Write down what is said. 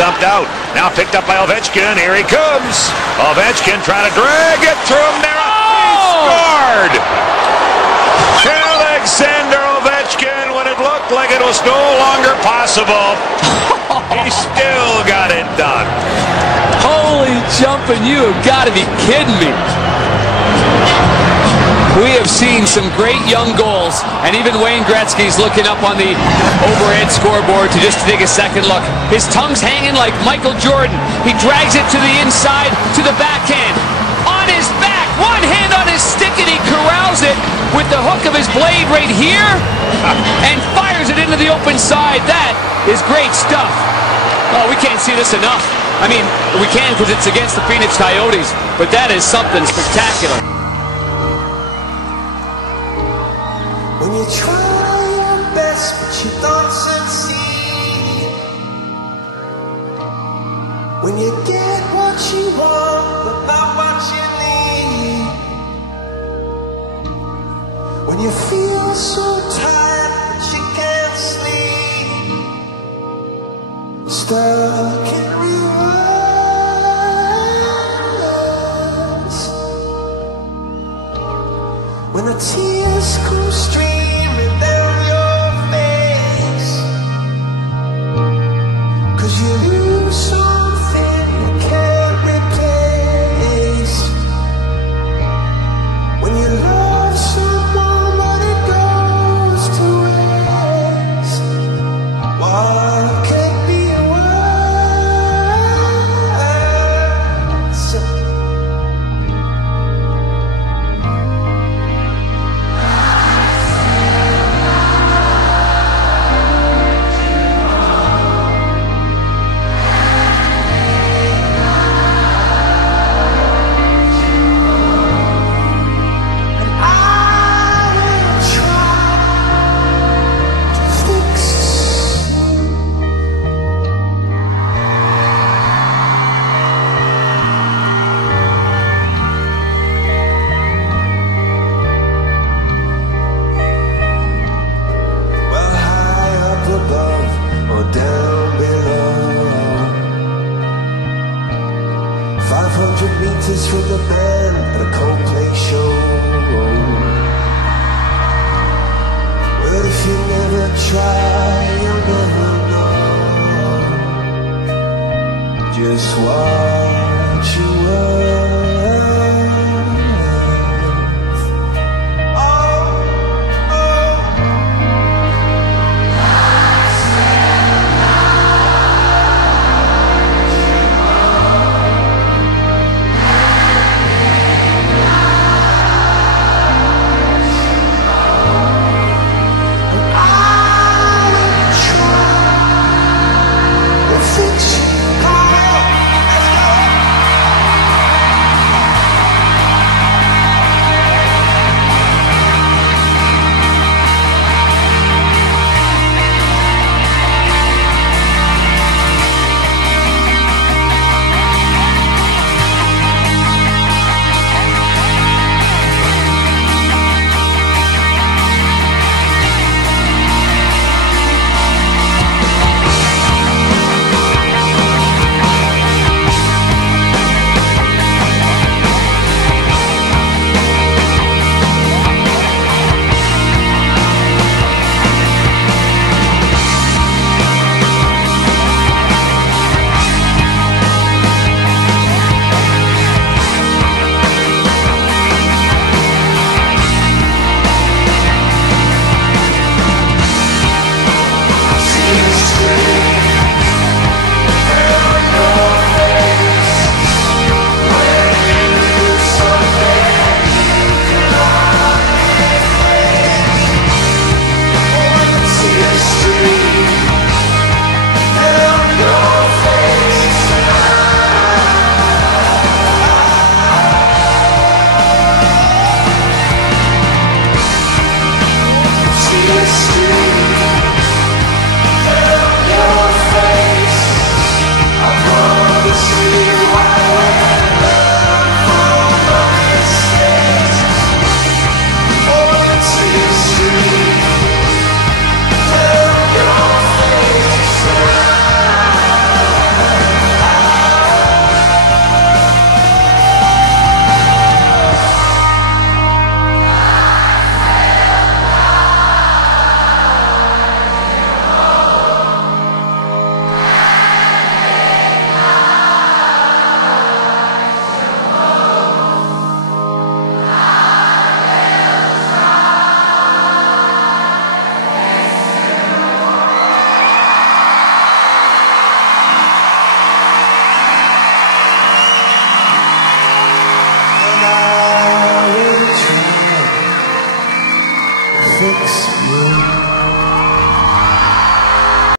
dumped out. Now picked up by Ovechkin. Here he comes. Ovechkin trying to drag it through him there. He scored! Alexander Ovechkin, when it looked like it was no longer possible, he still got it done. Holy jumping, you have got to be kidding me. We have seen some great young goals, and even Wayne Gretzky's looking up on the overhead scoreboard to just take a second look. His tongue's hanging like Michael Jordan. He drags it to the inside, to the backhand. On his back, one hand on his stick, and he corrals it with the hook of his blade right here, and fires it into the open side. That is great stuff. Oh, we can't see this enough. I mean, we can because it's against the Phoenix Coyotes, but that is something spectacular. When you try your best but you don't succeed, when you get what you want but not what you need, when you feel so tired but you can't sleep, stuck in reverse, when the tears come streaming down your face, 'cause you lose something you can't replace, when you love someone but it goes to waste, what could be worse? Meters from the band at a Coldplay show. Well, if you never try, you'll never know just what